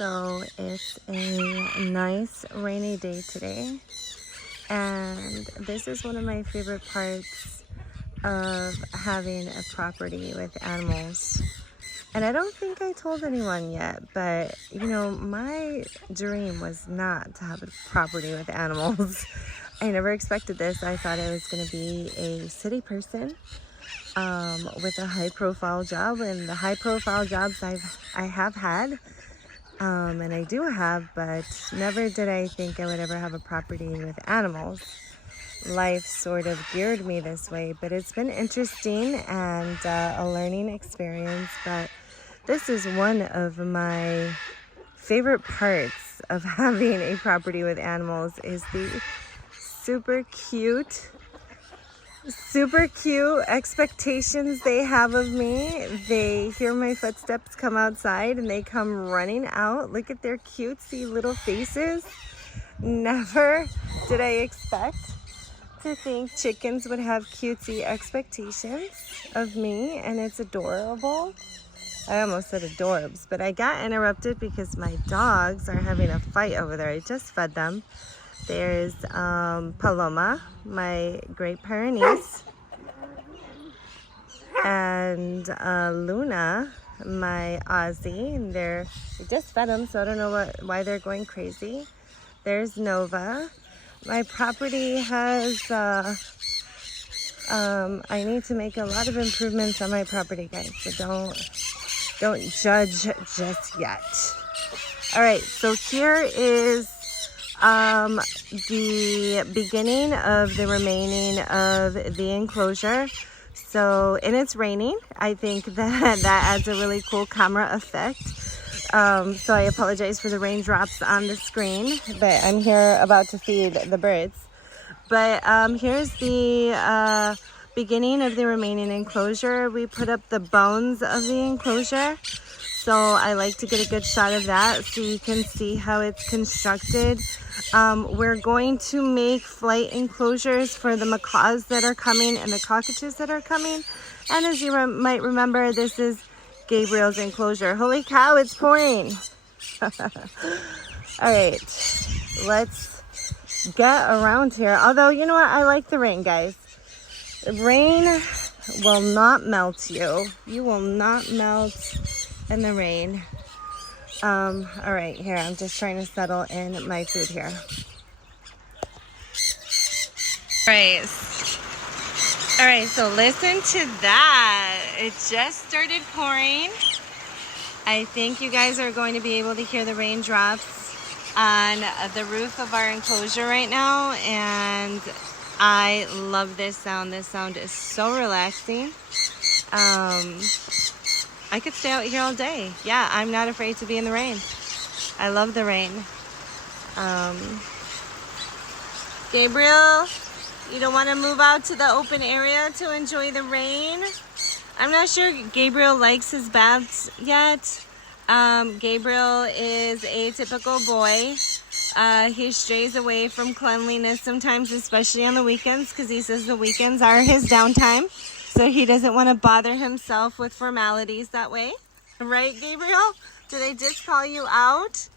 So it's a nice rainy day today, and this is one of my favorite parts of having a property with animals. And I don't think I told anyone yet, but you know, my dream was not to have a property with animals. I never expected this. I thought I was going to be a city person with a high profile job, and the high profile jobs I have had and I do have, but never did I think I would ever have a property with animals. Life sort of geared me this way, but it's been interesting and a learning experience. But this is one of my favorite parts of having a property with animals is the super cute expectations they have of me. They hear my footsteps come outside and they come running out. Look at their cutesy little faces. Never did I expect to think chickens would have cutesy expectations of me, and it's adorable. I almost said adorbs, but I got interrupted because my dogs are having a fight over there. I just fed them. There's Paloma, my Great Pyrenees, and Luna, my Aussie. And I just fed them, so I don't know why they're going crazy. There's Nova. My property has, I need to make a lot of improvements on my property, guys, so don't judge just yet. All right, so here is the beginning of the remaining of the enclosure. So, and it's raining. I think that adds a really cool camera effect. So I apologize for the raindrops on the screen, but I'm here about to feed the birds. But here's the beginning of the remaining enclosure. We put up the bones of the enclosure. So I like to get a good shot of that so you can see how it's constructed. We're going to make flight enclosures for the macaws that are coming and the cockatoos that are coming. And as you might remember, this is Gabriel's enclosure. Holy cow, it's pouring. All right, let's get around here. Although, you know what? I like the rain, guys. Rain will not melt you. You will not melt in the rain. All right, here, I'm just trying to settle in my food here. All right, so listen to that. It just started pouring. I think you guys are going to be able to hear the raindrops on the roof of our enclosure right now, and I love this sound. This sound is so relaxing. I could stay out here all day. Yeah, I'm not afraid to be in the rain. I love the rain. Gabriel, you don't want to move out to the open area to enjoy the rain? I'm not sure Gabriel likes his baths yet. Gabriel is a typical boy. He strays away from cleanliness sometimes, especially on the weekends, because he says the weekends are his downtime. So he doesn't want to bother himself with formalities that way. Right, Gabriel? Did I just call you out?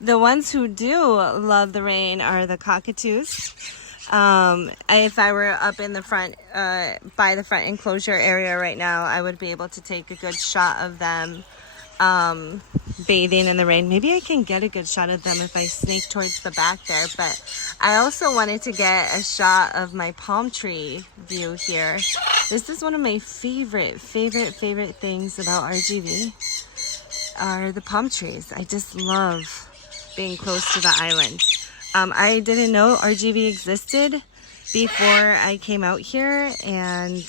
The ones who do love the rain are the cockatoos. If I were up in the front, by the front enclosure area right now, I would be able to take a good shot of them bathing in the rain. Maybe I can get a good shot of them if I sneak towards the back there, but I also wanted to get a shot of my palm tree view here. This is one of my favorite things about RGV are the palm trees. I just love being close to the island. I didn't know RGV existed before I came out here, and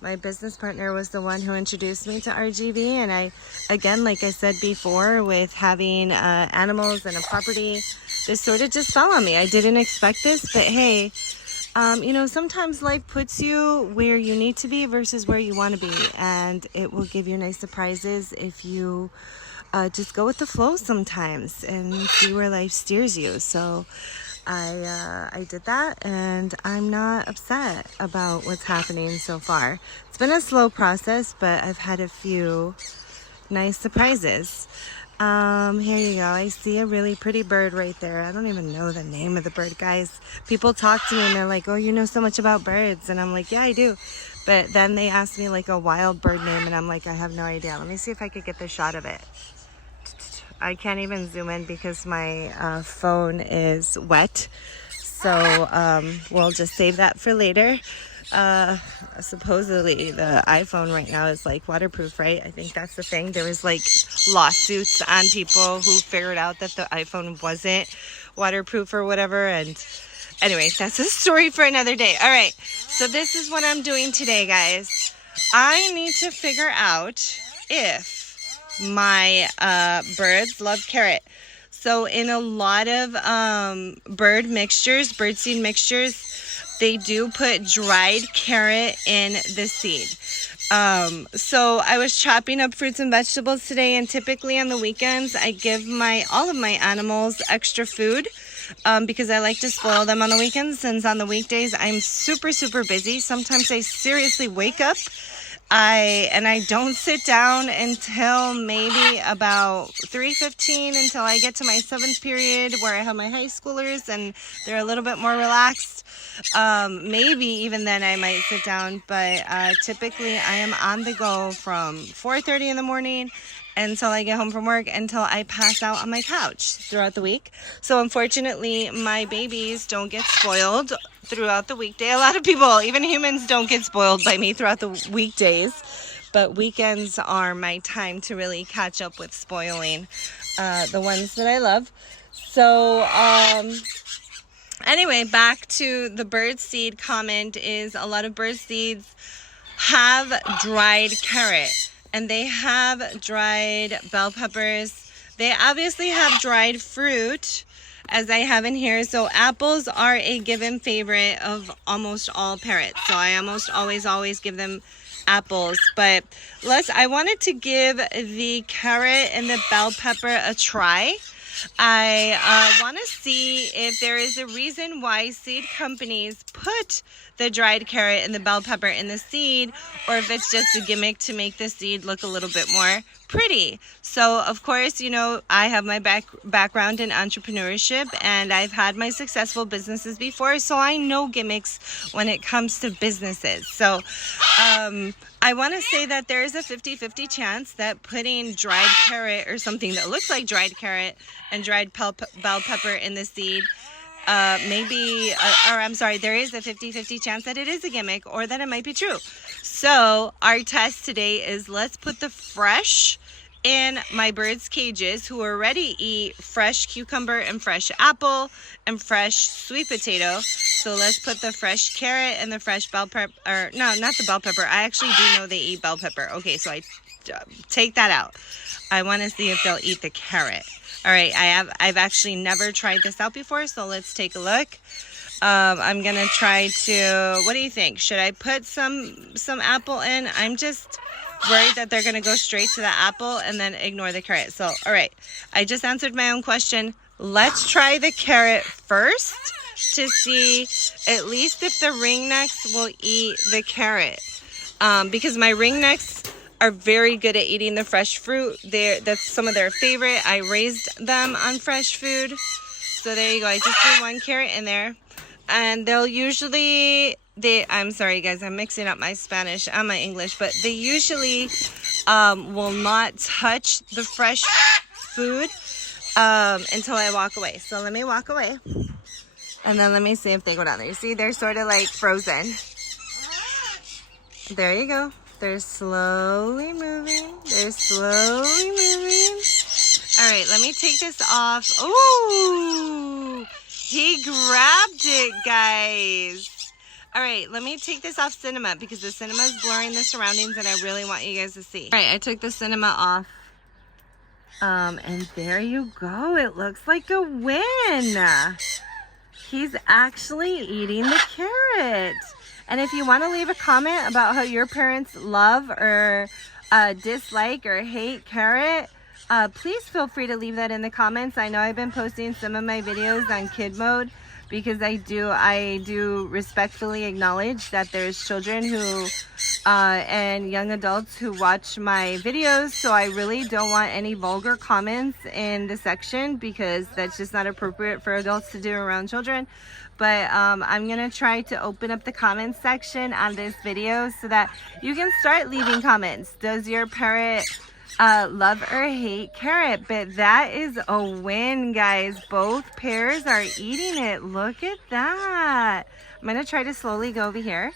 my business partner was the one who introduced me to RGV. And I, again, like I said before, with having animals and a property, this sort of just fell on me. I didn't expect this, but hey, you know, sometimes life puts you where you need to be versus where you want to be, and it will give you nice surprises if you just go with the flow sometimes and see where life steers you. So I did that, and I'm not upset about what's happening so far. It's been a slow process, but I've had a few nice surprises. Here you go. I see a really pretty bird right there. I don't even know the name of the bird, guys. People talk to me and they're like, oh, you know so much about birds. And I'm like, yeah, I do. But then they ask me like a wild bird name and I'm like, I have no idea. Let me see if I could get the shot of it. I can't even zoom in because my phone is wet. So we'll just save that for later. Supposedly the iPhone right now is like waterproof, right? I think that's the thing. There was like lawsuits on people who figured out that the iPhone wasn't waterproof or whatever. And anyway, that's a story for another day. All right, so this is what I'm doing today, guys. I need to figure out if my birds love carrot. So in a lot of bird seed mixtures, they do put dried carrot in the seed. So I was chopping up fruits and vegetables today, and typically on the weekends I give all of my animals extra food because I like to spoil them on the weekends, since on the weekdays I'm super busy. Sometimes I seriously wake up I don't sit down until maybe about 3:15 until I get to my 7th period where I have my high schoolers and they're a little bit more relaxed. Maybe even then I might sit down, but typically I am on the go from 4:30 in the morning until I get home from work, until I pass out on my couch throughout the week. So unfortunately, my babies don't get spoiled throughout the weekday. A lot of people, even humans, don't get spoiled by me throughout the weekdays, but weekends are my time to really catch up with spoiling the ones that I love. So anyway, back to the bird seed comment. Is a lot of bird seeds have dried carrot, and they have dried bell peppers. They obviously have dried fruit, as I have in here. So apples are a given favorite of almost all parrots. So I almost always give them apples. But I wanted to give the carrot and the bell pepper a try. I want to see if there is a reason why seed companies put the dried carrot and the bell pepper in the seed, or if it's just a gimmick to make the seed look a little bit more pretty. So of course, you know, I have my background in entrepreneurship, and I've had my successful businesses before, so I know gimmicks when it comes to businesses. So I want to say that there is a 50-50 chance that putting dried carrot or something that looks like dried carrot and dried bell pepper in the seed there is a 50-50 chance that it is a gimmick, or that it might be true. So our test today is, let's put the fresh in my birds' cages who already eat fresh cucumber and fresh apple and fresh sweet potato. So let's put the fresh carrot and the fresh bell pepper, or no, not the bell pepper. I actually do know they eat bell pepper. Okay, so I take that out. I want to see if they'll eat the carrot. All right, I've actually never tried this out before, so let's take a look. I'm gonna try to, what do you think? Should I put some apple in? I'm just worried that they're gonna go straight to the apple and then ignore the carrot. So, all right, I just answered my own question. Let's try the carrot first to see at least if the ringnecks will eat the carrot. Because my ringnecks are very good at eating the fresh fruit. That's some of their favorite. I raised them on fresh food. So there you go. I just threw one carrot in there. And they'll usually, I'm sorry guys, I'm mixing up my Spanish and my English, but they usually will not touch the fresh food until I walk away. So let me walk away. And then let me see if they go down there. You see, they're sort of like frozen. There you go. They're slowly moving. They're slowly moving. All right, let me take this off. Ooh, he grabbed it, guys. All right, let me take this off Cinema because the Cinema is blurring the surroundings and I really want you guys to see. All right, I took the Cinema off. And there you go. It looks like a win. He's actually eating the carrot. And if you want to leave a comment about how your parents love or dislike or hate carrot, please feel free to leave that in the comments. I know I've been posting some of my videos on kid mode because I do respectfully acknowledge that there's children who and young adults who watch my videos, so I really don't want any vulgar comments in the section because that's just not appropriate for adults to do around children. But I'm gonna try to open up the comments section on this video so that you can start leaving comments. Does your parrot love or hate carrot? But that is a win, guys. Both pairs are eating it. Look at that. I'm gonna try to slowly go over here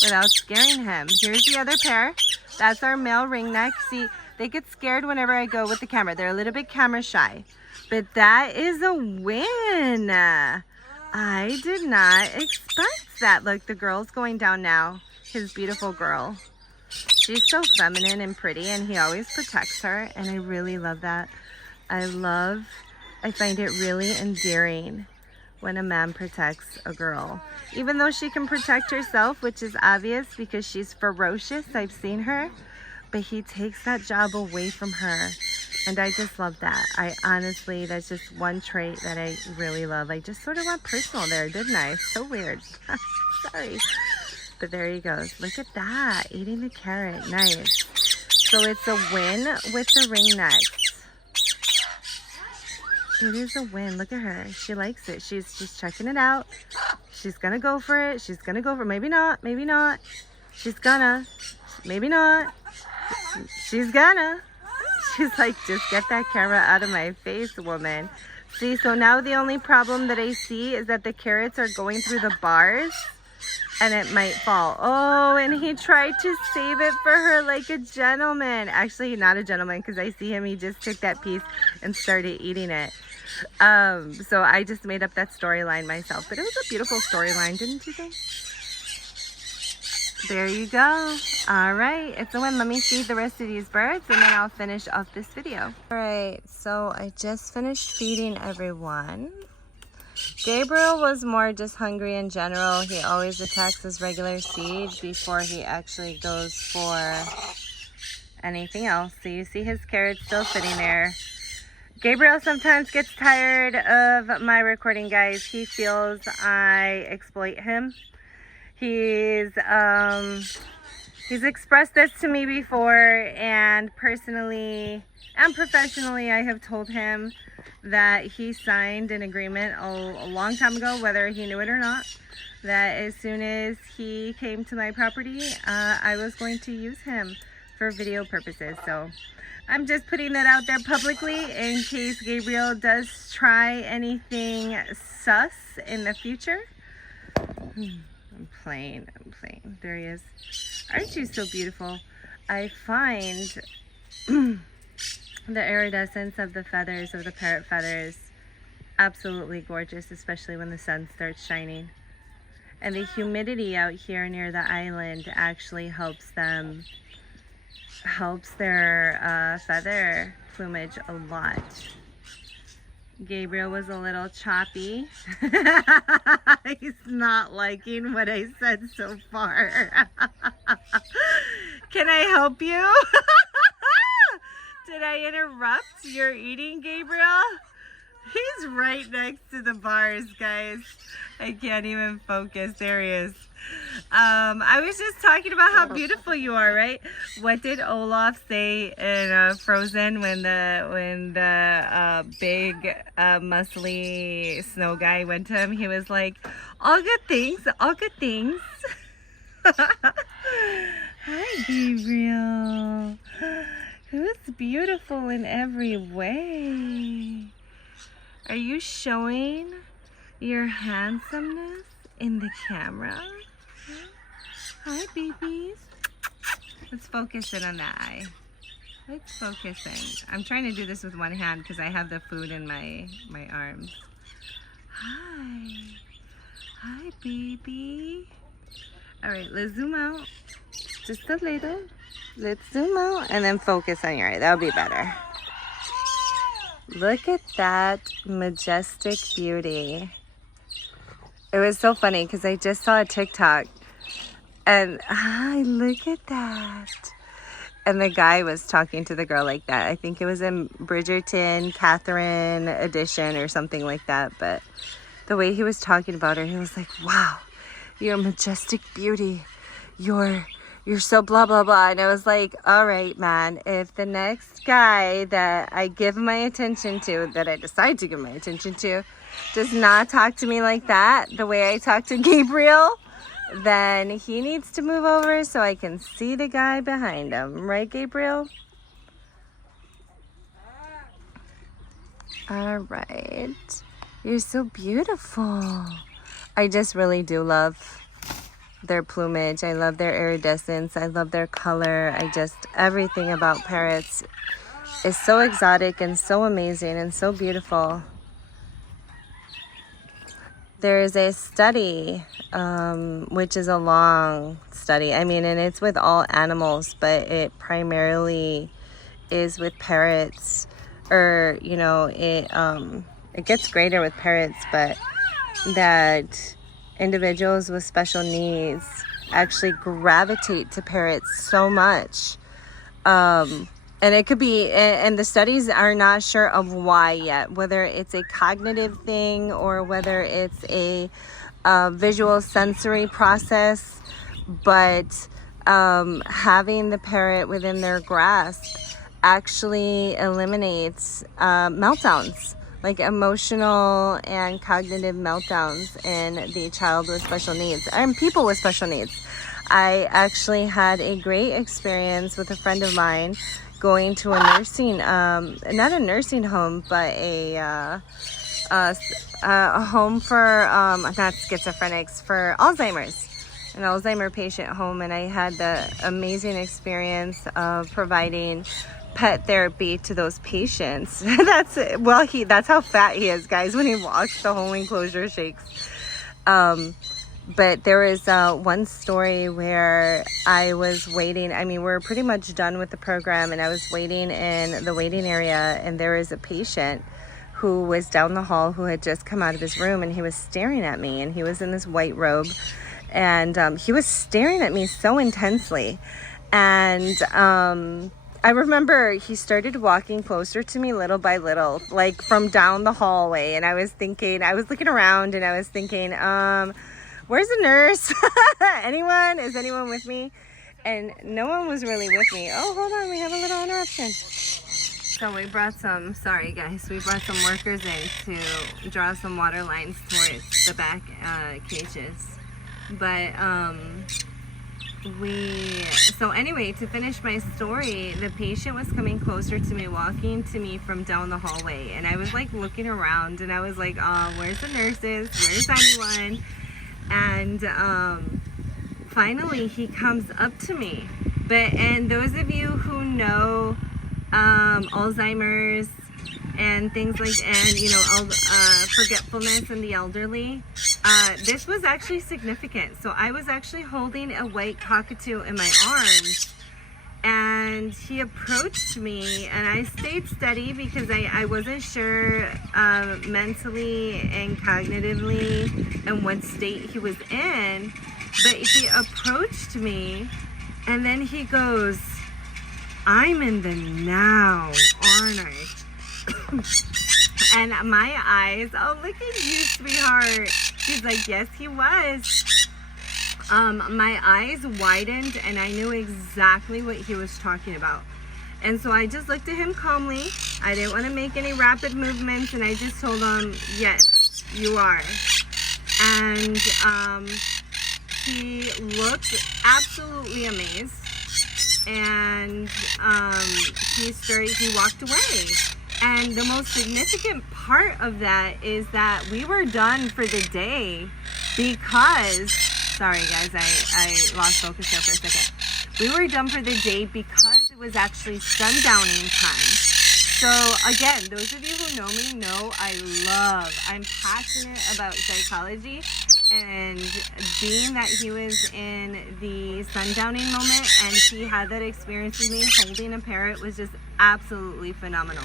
without scaring him. Here's the other pair. That's our male ringneck. See, they get scared whenever I go with the camera. They're a little bit camera shy. But that is a win. I did not expect that. Look, the girl's going down now. His beautiful girl. She's so feminine and pretty, and he always protects her, and I really love that. I find it really endearing when a man protects a girl. Even though she can protect herself, which is obvious because she's ferocious, I've seen her, but he takes that job away from her. And I just love that. Honestly, that's just one trait that I really love. I just sort of went personal there, didn't I? So weird. Sorry. But there he goes. Look at that. Eating the carrot. Nice. So it's a win with the ringnecks. It is a win. Look at her. She likes it. She's checking it out. She's going to go for it. She's going to go for it. Maybe not. Maybe not. She's gonna. Maybe not. She's gonna. She's like, just get that camera out of my face, woman. See, so now the only problem that I see is that the carrots are going through the bars and it might fall. Oh, and he tried to save it for her like a gentleman. Actually, not a gentleman, because I see him, he just took that piece and started eating it. So I just made up that storyline myself. But it was a beautiful storyline, didn't you think? There you go. All right, it's a win. Let me feed the rest of these birds and then I'll finish off this video. All right, so I just finished feeding everyone. Gabriel was more just hungry in general. He always attacks his regular seed before he actually goes for anything else. So you see his carrots still sitting there. Gabriel sometimes gets tired of my recording, guys. He feels I exploit him. He's expressed this to me before, and personally and professionally I have told him that he signed an agreement a long time ago, whether he knew it or not, that as soon as he came to my property, I was going to use him for video purposes. So I'm just putting that out there publicly in case Gabriel does try anything sus in the future. I'm playing. There he is. Aren't you so beautiful? I find the iridescence of the feathers, of the parrot feathers, absolutely gorgeous, especially when the sun starts shining. And the humidity out here near the island actually helps their feather plumage a lot. Gabriel was a little choppy. He's not liking what I said so far. Can I help you? Did I interrupt your eating, Gabriel? He's right next to the bars, guys. I can't even focus. There he is. I was just talking about how beautiful you are, right? What did Olaf say in Frozen when the big muscly snow guy went to him? He was like, all good things, all good things. Hi, Gabriel. Who's beautiful in every way? Are you showing your handsomeness in the camera? Hi, babies. Let's focus in on that eye. Let's focus in. I'm trying to do this with one hand because I have the food in my arms. Hi. Hi, baby. All right, let's zoom out. Just a little. Let's zoom out and then focus on your eye. That'll be better. Look at that majestic beauty. It was so funny because I just saw a TikTok and look at that. And the guy was talking to the girl like that. I think it was in Bridgerton, Catherine edition or something like that. But the way he was talking about her, he was like, wow, you're a majestic beauty. You're so blah, blah, blah. And I was like, all right, man, if the next guy that I give my attention to, that I decide to give my attention to, does not talk to me like that, the way I talk to Gabriel, then he needs to move over so I can see the guy behind him. Right, Gabriel? All right. You're so beautiful. I just really do love their plumage. I love their iridescence. I love their color. Everything about parrots is so exotic and so amazing and so beautiful. There is a study, which is a long study. I mean, and it's with all animals, but it primarily is with parrots. Or, you know, it gets greater with parrots, but that individuals with special needs actually gravitate to parrots so much. And it could be, and the studies are not sure of why yet, whether it's a cognitive thing or whether it's a visual sensory process, but having the parrot within their grasp actually eliminates meltdowns, like emotional and cognitive meltdowns in the child with special needs and people with special needs. I actually had a great experience with a friend of mine going to a nursing, not a nursing home, but a home for, not schizophrenics, for Alzheimer's. An Alzheimer patient home, and I had the amazing experience of providing pet therapy to those patients. That's how fat he is, guys. When he walks, the whole enclosure shakes. But there was one story where I was waiting. I mean, we're pretty much done with the program, and I was waiting in the waiting area, and there was a patient who was down the hall who had just come out of his room, and he was staring at me, and he was in this white robe, and he was staring at me so intensely. And I remember he started walking closer to me little by little, like from down the hallway. And I was looking around and I was thinking, where's the nurse? Is anyone with me? And no one was really with me. Oh, hold on, we have a little interruption. So we brought some workers in to draw some water lines towards the back cages. But, so anyway, to finish my story, the patient was coming closer to me, walking to me from down the hallway, and I was like looking around, and I was like, where's the nurses, where's anyone? And finally he comes up to me. And those of you who know Alzheimer's and things like, and you know, forgetfulness in the elderly, this was actually significant. So I was actually holding a white cockatoo in my arms, and he approached me, and I stayed steady because I wasn't sure mentally and cognitively and what state he was in. But he approached me, and then he goes, "I'm in the now, aren't I?" And my eyes, oh, look at you, sweetheart. He's like, yes, he was. My eyes widened, and I knew exactly what he was talking about. And so I just looked at him calmly. I didn't want to make any rapid movements, and I just told him, yes, you are. And he looked absolutely amazed, and he walked away. And the most significant part of that is that we were done for the day because, sorry guys, I lost focus there for a second. We were done for the day because it was actually sundowning time. So again, those of you who know me know I'm passionate about psychology, and being that he was in the sundowning moment and he had that experience with me holding a parrot was just absolutely phenomenal.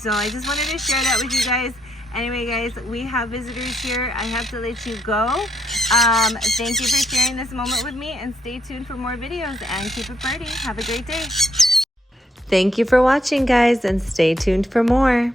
So I just wanted to share that with you guys. Anyway, guys, we have visitors here. I have to let you go. Thank you for sharing this moment with me, and stay tuned for more videos, and keep it birdie. Have a great day. Thank you for watching, guys, and stay tuned for more.